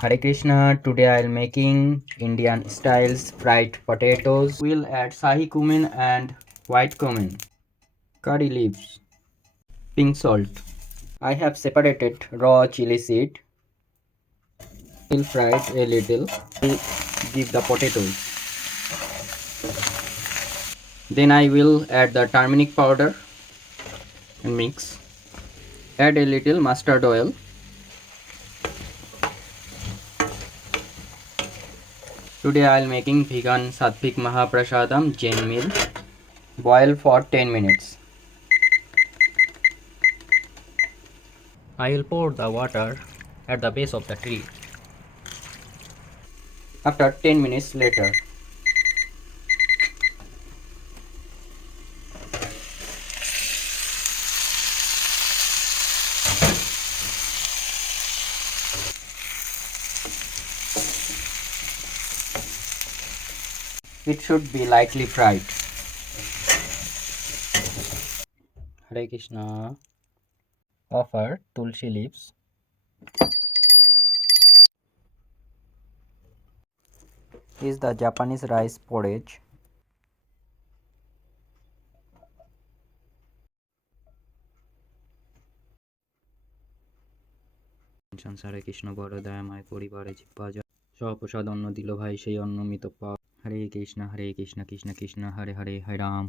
Hare Krishna, today I'll making Indian styles fried potatoes. We'll add sahi cumin and white cumin, curry leaves, pink salt. I have separated raw chili seed. We'll fry it a little. We'll give the potatoes. Then I will add the turmeric powder and mix. Add a little mustard oil. Today I am making vegan Satvik Mahaprasadam Jain meal. Boil for 10 minutes. I will pour the water at the base of the tree. After 10 minutes later, it should be lightly fried. Hare Krishna. Offer tulsi leaves. Is the Japanese rice porridge. সংসারে কৃষ্ণ বড় দয়াময় পরিবারে জিহ্বা সহপ্রসাদ অন্ন দিল ভাই সেই অন্ন মিত পা হরে কৃষ্ণ কৃষ্ণ কৃষ্ণ হরে হরে হরে রাম